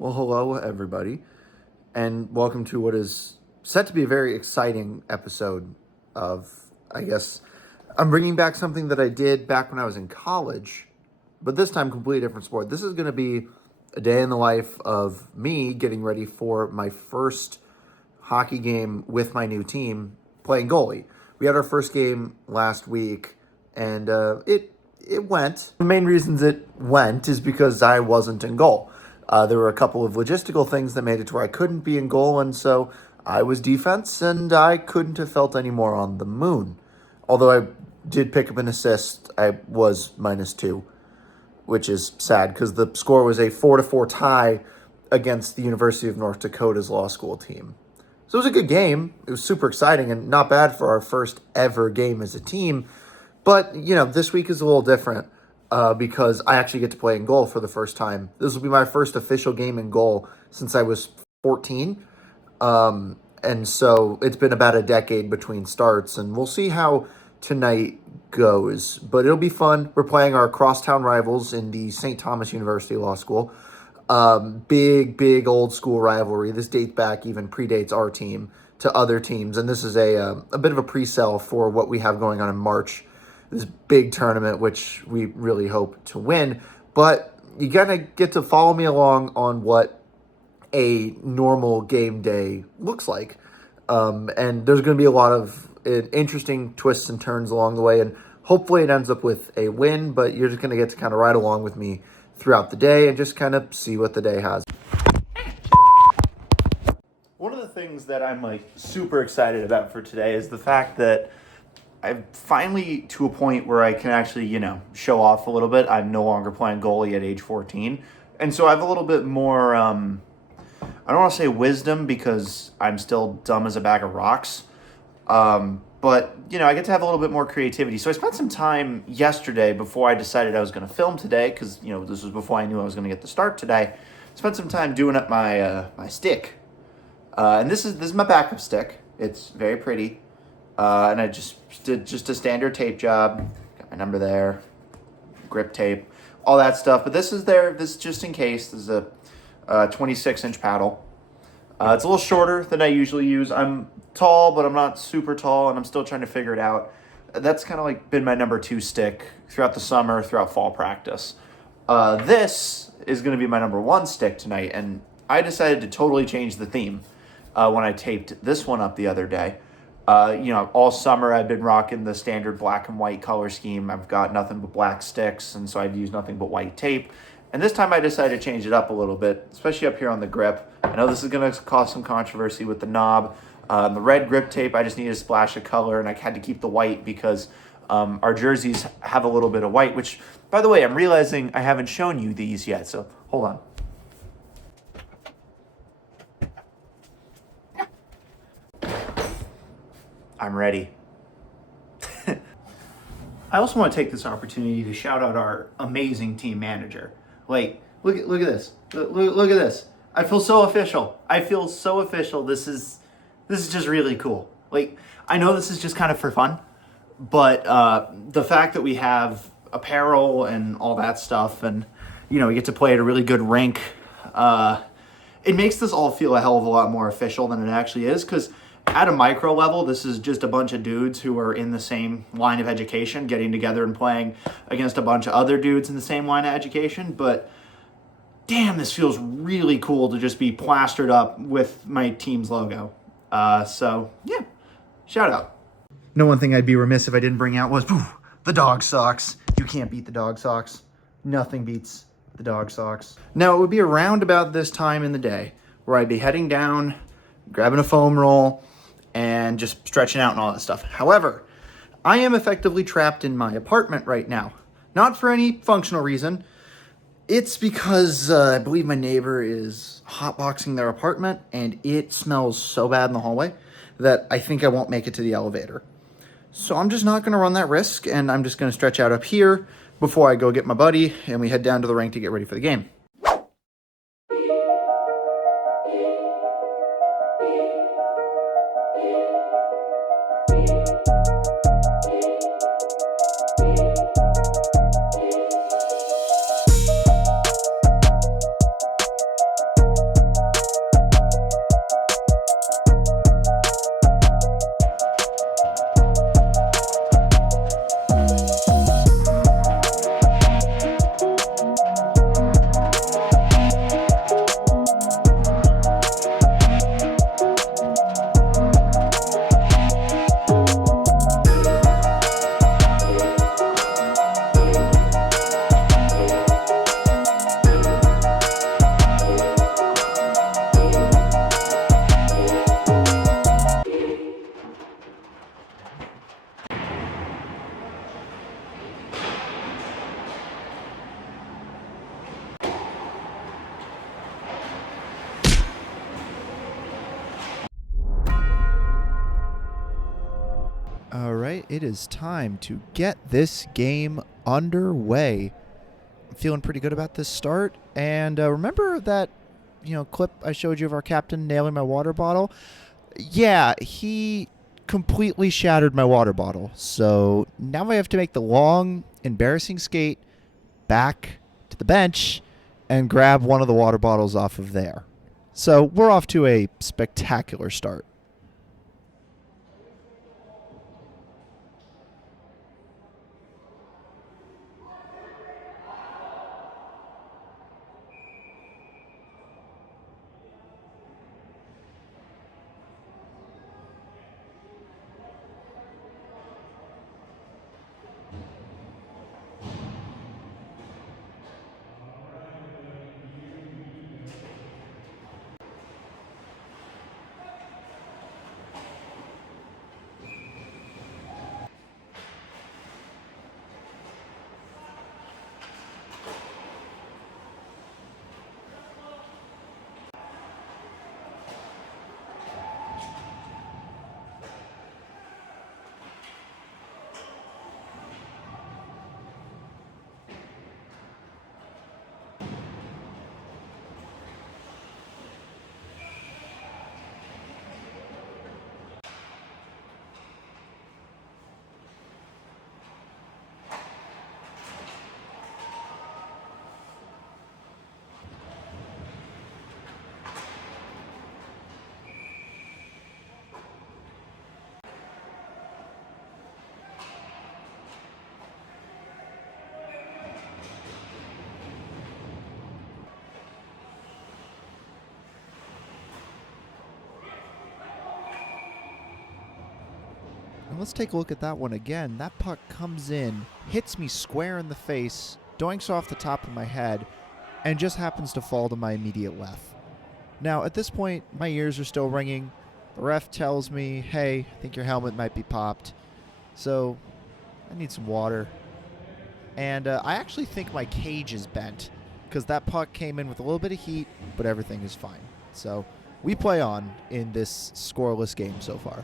Well, hello, everybody, and welcome to what is set to be a very exciting episode of, I guess, I'm bringing back something that I did back when I was in college, but this time completely different sport. This is going to be a day in the life of me getting ready for my first hockey game with my new team playing goalie. We had our first game last week, and it went. The main reasons it went is because I wasn't in goal. There were a couple of logistical things that made it to where I couldn't be in goal, and so I was defense, and I couldn't have felt any more on the moon. Although I did pick up an assist, I was -2, which is sad because the score was a 4-4 tie against the University of North Dakota's law school team. So it was a good game. It was super exciting and not bad for our first ever game as a team. But, this week is a little different because I actually get to play in goal for the first time. This will be my first official game in goal since I was 14. And so it's been about a decade between starts, and we'll see how tonight goes. But it'll be fun. We're playing our crosstown rivals in the St. Thomas University Law School. Big old school rivalry. This dates back, even predates our team to other teams. And this is a bit of a pre-sell for what we have going on in March. This big tournament, which we really hope to win. But you gotta get to follow me along on what a normal game day looks like. And there's going to be a lot of interesting twists and turns along the way. And hopefully it ends up with a win, but you're just going to get to kind of ride along with me throughout the day and just kind of see what the day has. One of the things that I'm super excited about for today is the fact that I'm finally to a point where I can actually, show off a little bit. I'm no longer playing goalie at age 14. And so I have a little bit more, I don't want to say wisdom because I'm still dumb as a bag of rocks. But, I get to have a little bit more creativity. So I spent some time yesterday before I decided I was going to film today because, this was before I knew I was going to get the start today. Spent some time doing up my stick. And this is my backup stick. It's very pretty. And I just did just a standard tape job. Got my number there, grip tape, all that stuff. But this is just in case. This is a 26-inch paddle. It's a little shorter than I usually use. I'm tall, but I'm not super tall, and I'm still trying to figure it out. That's kind of been my number 2 stick throughout the summer, throughout fall practice. This is going to be my number 1 stick tonight, and I decided to totally change the theme when I taped this one up the other day. All summer I've been rocking the standard black and white color scheme. I've got nothing but black sticks, and so I've used nothing but white tape. And this time I decided to change it up a little bit, especially up here on the grip. I know this is going to cause some controversy with the knob. The red grip tape, I just needed a splash of color, and I had to keep the white because our jerseys have a little bit of white, which, by the way, I'm realizing I haven't shown you these yet, so hold on. I'm ready. I also want to take this opportunity to shout out our amazing team manager. Look at this. Look at this. I feel so official. This is just really cool. I know this is just kind of for fun, but the fact that we have apparel and all that stuff, and we get to play at a really good rink, it makes this all feel a hell of a lot more official than it actually is. Because at a micro level, this is just a bunch of dudes who are in the same line of education getting together and playing against a bunch of other dudes in the same line of education. But damn, this feels really cool to just be plastered up with my team's logo. So yeah, shout out. No, one thing I'd be remiss if I didn't bring out was the dog socks. You can't beat the dog socks. Nothing beats the dog socks. Now, it would be around about this time in the day where I'd be heading down, grabbing a foam roll, and just stretching out and all that stuff. However, I am effectively trapped in my apartment right now. Not for any functional reason. It's because I believe my neighbor is hotboxing their apartment, and it smells so bad in the hallway that I think I won't make it to the elevator. So I'm just not going to run that risk, and I'm just going to stretch out up here before I go get my buddy, and we head down to the rink to get ready for the game. All right, it is time to get this game underway. I'm feeling pretty good about this start. And remember that, clip I showed you of our captain nailing my water bottle? Yeah, he completely shattered my water bottle. So now I have to make the long, embarrassing skate back to the bench and grab one of the water bottles off of there. So we're off to a spectacular start. And let's take a look at that one again. That puck comes in, hits me square in the face, doinks off the top of my head, and just happens to fall to my immediate left. Now, at this point, my ears are still ringing. The ref tells me, hey, I think your helmet might be popped. So, I need some water. And I actually think my cage is bent, because that puck came in with a little bit of heat, but everything is fine. So, we play on in this scoreless game so far.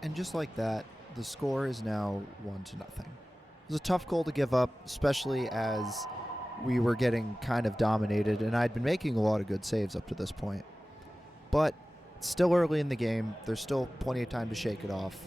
And just like that, the score is now 1-0. It was a tough goal to give up, especially as we were getting kind of dominated, and I'd been making a lot of good saves up to this point. But still early in the game, there's still plenty of time to shake it off.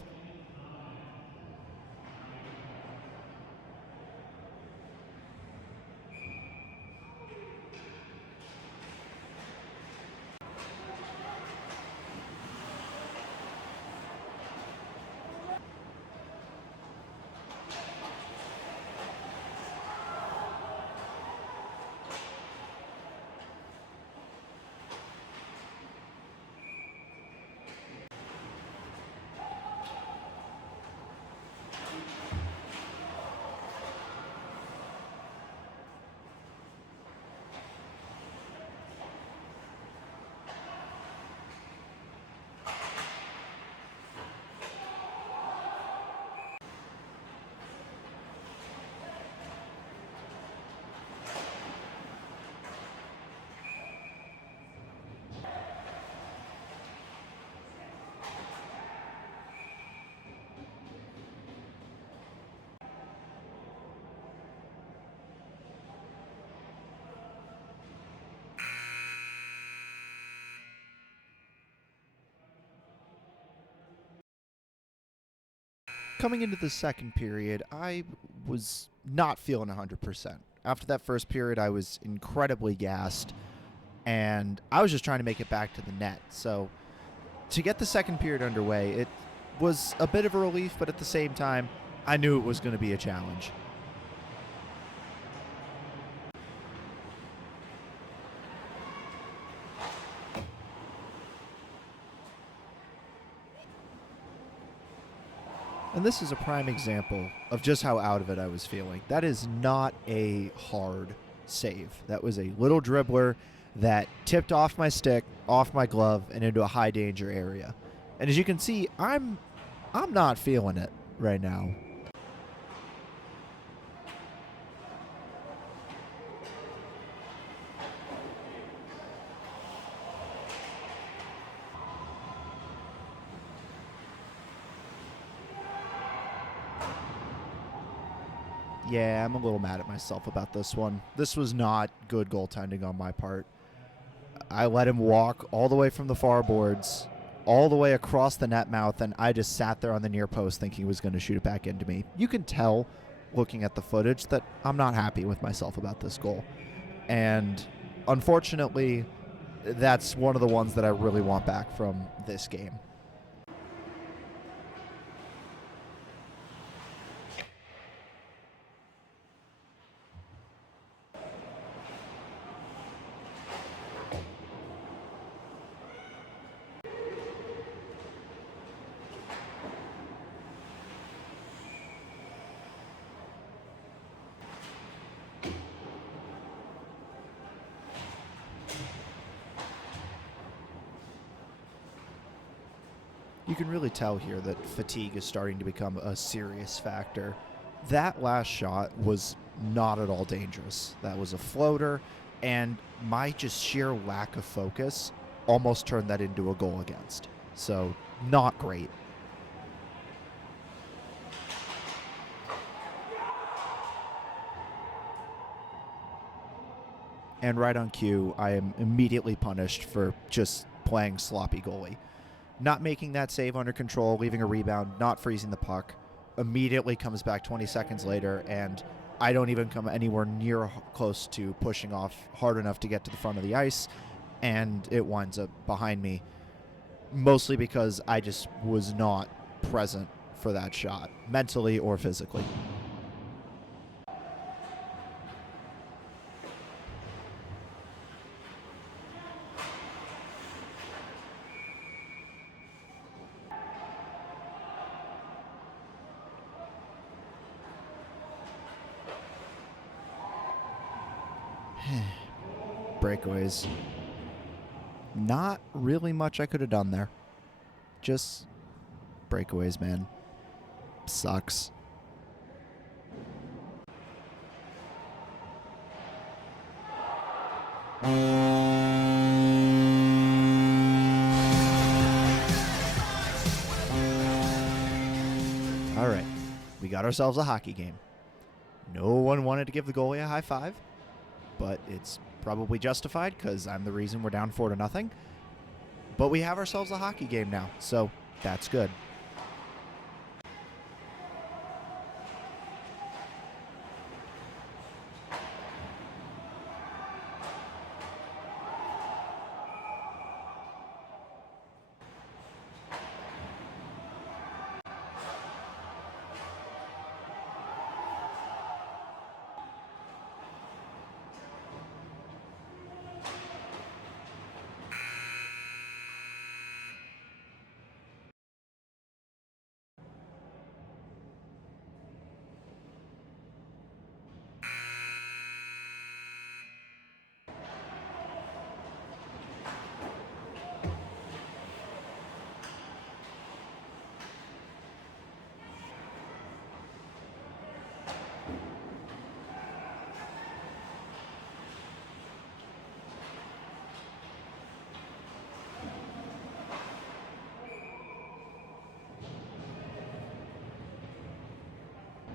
Coming into the second period, I was not feeling 100%. After that first period, I was incredibly gassed, and I was just trying to make it back to the net. So to get the second period underway, it was a bit of a relief, but at the same time, I knew it was going to be a challenge. And this is a prime example of just how out of it I was feeling. That is not a hard save. That was a little dribbler that tipped off my stick, off my glove, and into a high danger area. And as you can see, I'm not feeling it right now. Yeah, I'm a little mad at myself about this one. This was not good goaltending on my part. I let him walk all the way from the far boards, all the way across the net mouth, and I just sat there on the near post thinking he was going to shoot it back into me. You can tell, looking at the footage, that I'm not happy with myself about this goal. And unfortunately, that's one of the ones that I really want back from this game. You can really tell here that fatigue is starting to become a serious factor. That last shot was not at all dangerous. That was a floater, and my just sheer lack of focus almost turned that into a goal against. So, not great. And right on cue, I am immediately punished for just playing sloppy goalie. Not making that save under control, leaving a rebound, not freezing the puck, immediately comes back 20 seconds later, and I don't even come anywhere near close to pushing off hard enough to get to the front of the ice, and it winds up behind me, mostly because I just was not present for that shot, mentally or physically. Breakaways. Not really much I could have done there. Just breakaways, man. Sucks. All right, we got ourselves a hockey game. No one wanted to give the goalie a high five, but it's probably justified because I'm the reason we're down 4-0. But we have ourselves a hockey game now, so that's good.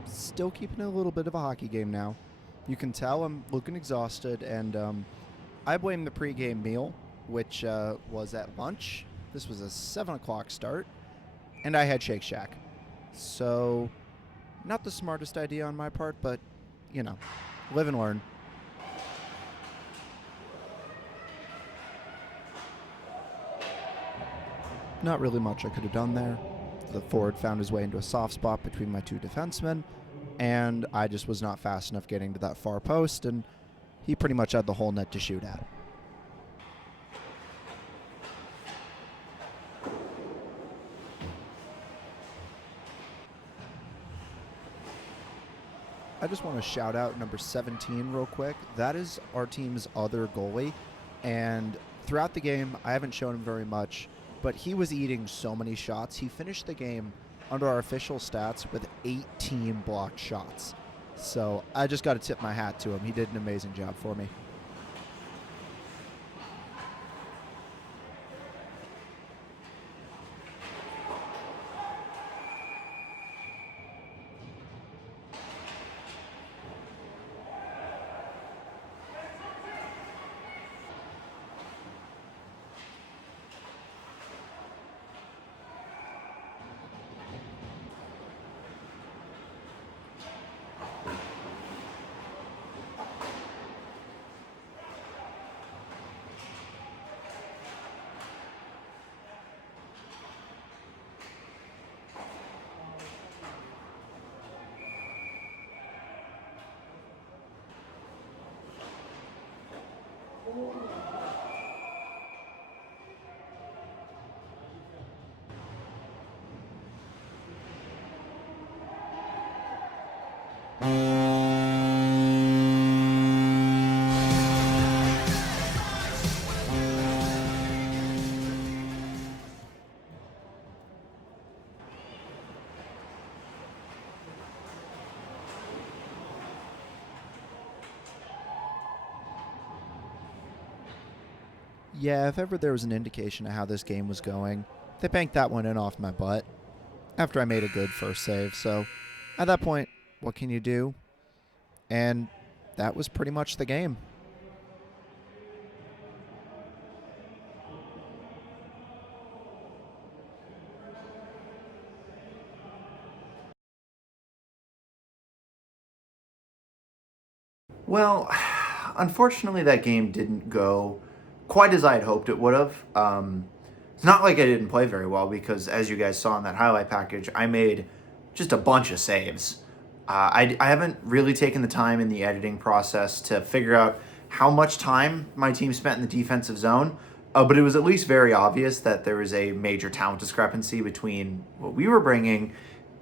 Still keeping a little bit of a hockey game now. You can tell I'm looking exhausted, and I blame the pregame meal, which was at lunch. This was a 7 o'clock start, and I had Shake Shack. So, not the smartest idea on my part, but, you know, live and learn. Not really much I could have done there. The forward found his way into a soft spot between my two defensemen, and I just was not fast enough getting to that far post, and he pretty much had the whole net to shoot at. I just want to shout out number 17 real quick. That is our team's other goalie. And throughout the game, I haven't shown him very much, but he was eating so many shots. He finished the game under our official stats with 18 blocked shots. So I just got to tip my hat to him. He did an amazing job for me. Yeah, if ever there was an indication of how this game was going, they banked that one in off my butt after I made a good first save. So at that point, what can you do? And that was pretty much the game. Well, unfortunately, that game didn't go quite as I had hoped it would have. It's not like I didn't play very well because, as you guys saw in that highlight package, I made just a bunch of saves. I haven't really taken the time in the editing process to figure out how much time my team spent in the defensive zone, but it was at least very obvious that there was a major talent discrepancy between what we were bringing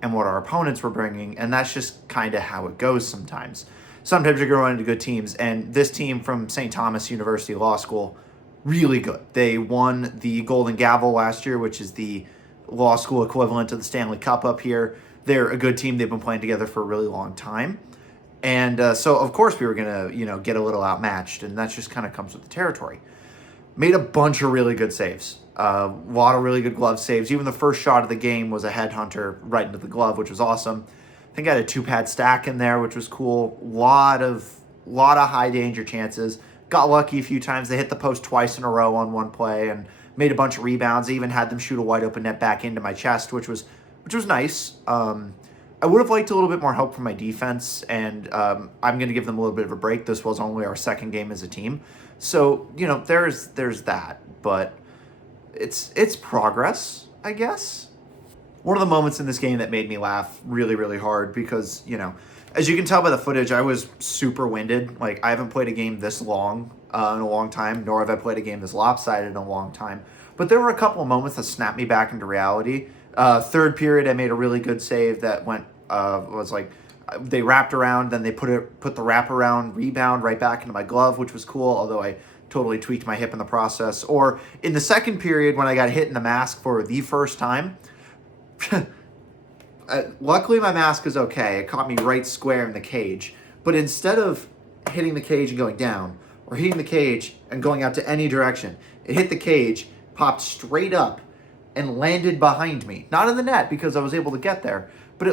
and what our opponents were bringing, and that's just kind of how it goes sometimes. Sometimes you're going to run into good teams, and this team from St. Thomas University Law School, really good. They won the Golden Gavel last year, which is the law school equivalent to the Stanley Cup up here. They're a good team. They've been playing together for a really long time. And so, of course, we were going to, get a little outmatched, and that just kind of comes with the territory. Made a bunch of really good saves. A lot of really good glove saves. Even the first shot of the game was a headhunter right into the glove, which was awesome. I think I had a 2-pad stack in there, which was cool. Lot of high danger chances. Got lucky a few times. They hit the post twice in a row on one play and made a bunch of rebounds. I even had them shoot a wide open net back into my chest, which was nice. I would have liked a little bit more help from my defense, and I'm going to give them a little bit of a break. This was only our second game as a team, so there's that. But it's progress, I guess. One of the moments in this game that made me laugh really, really hard because, as you can tell by the footage, I was super winded. Like, I haven't played a game this long in a long time, nor have I played a game this lopsided in a long time. But there were a couple of moments that snapped me back into reality. Third period, I made a really good save that was like, they wrapped around, then they put the wraparound rebound right back into my glove, which was cool, although I totally tweaked my hip in the process. Or in the second period, when I got hit in the mask for the first time, luckily my mask is okay. It caught me right square in the cage. But instead of hitting the cage and going down, or hitting the cage and going out to any direction, it hit the cage, popped straight up, and landed behind me. Not in the net because I was able to get there, but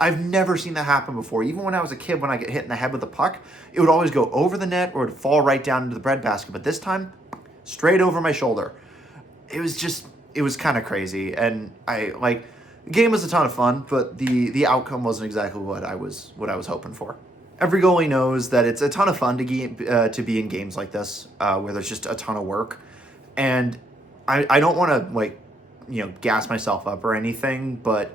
I've never seen that happen before. Even when I was a kid, when I get hit in the head with a puck, it would always go over the net or it'd fall right down into the breadbasket. But this time, straight over my shoulder. It was kind of crazy. And the game was a ton of fun, but the outcome wasn't exactly what I was hoping for. Every goalie knows that it's a ton of fun to be in games like this, where there's just a ton of work. And I don't want to gas myself up or anything, but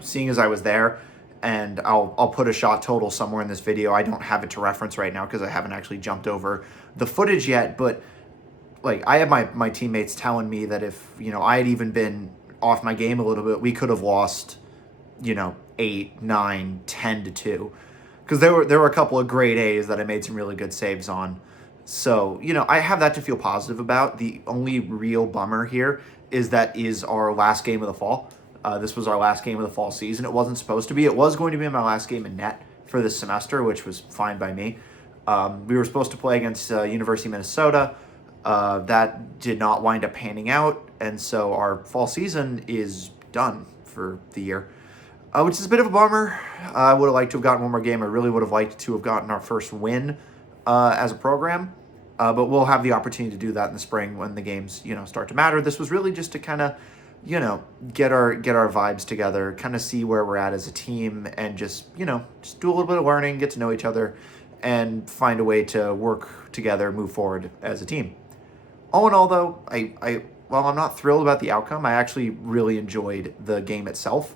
seeing as I was there, and I'll put a shot total somewhere in this video. I don't have it to reference right now because I haven't actually jumped over the footage yet, but I had my teammates telling me that if I had even been off my game a little bit, we could have lost 8, 9, 10-2. Because there were a couple of grade A's that I made some really good saves on. So, I have that to feel positive about. The only real bummer here is our last game of the fall. This was our last game of the fall season. It wasn't supposed to be. It was going to be my last game in net for this semester, which was fine by me. We were supposed to play against University of Minnesota. That did not wind up panning out, and so our fall season is done for the year, which is a bit of a bummer. I would have liked to have gotten one more game. I really would have liked to have gotten our first win as a program, but we'll have the opportunity to do that in the spring when the games start to matter. This was really just to kind of get our vibes together, kind of see where we're at as a team, and just do a little bit of learning, get to know each other, and find a way to work together, move forward as a team. All in all, though, while I'm not thrilled about the outcome, I actually really enjoyed the game itself.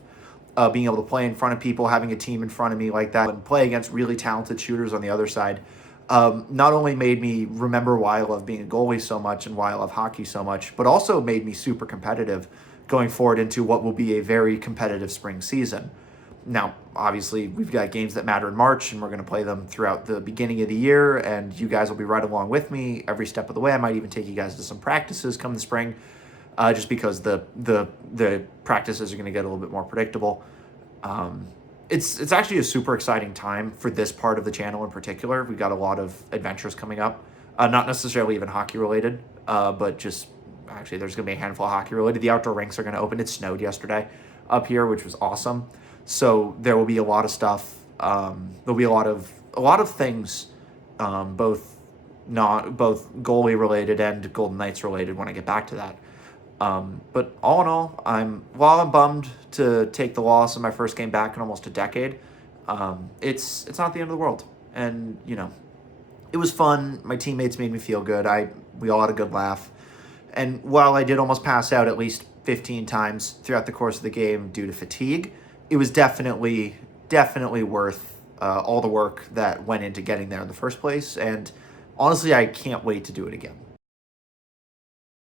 Being able to play in front of people, having a team in front of me like that, and play against really talented shooters on the other side, not only made me remember why I love being a goalie so much and why I love hockey so much, but also made me super competitive going forward into what will be a very competitive spring season. Now, obviously, we've got games that matter in March, and we're going to play them throughout the beginning of the year, and you guys will be right along with me every step of the way. I might even take you guys to some practices come the spring, just because the practices are going to get a little bit more predictable. It's actually a super exciting time for this part of the channel in particular. We've got a lot of adventures coming up, not necessarily even hockey related, but just actually there's going to be a handful of hockey related. The outdoor rinks are going to open. It snowed yesterday up here, which was awesome. So there will be a lot of stuff. There'll be a lot of things, both goalie related and Golden Knights related when I get back to that. But all in all, while I'm bummed to take the loss in my first game back in almost a decade, it's not the end of the world. And it was fun. My teammates made me feel good. We all had a good laugh. And while I did almost pass out at least 15 times throughout the course of the game due to fatigue, it was definitely worth all the work that went into getting there in the first place. And honestly, I can't wait to do it again.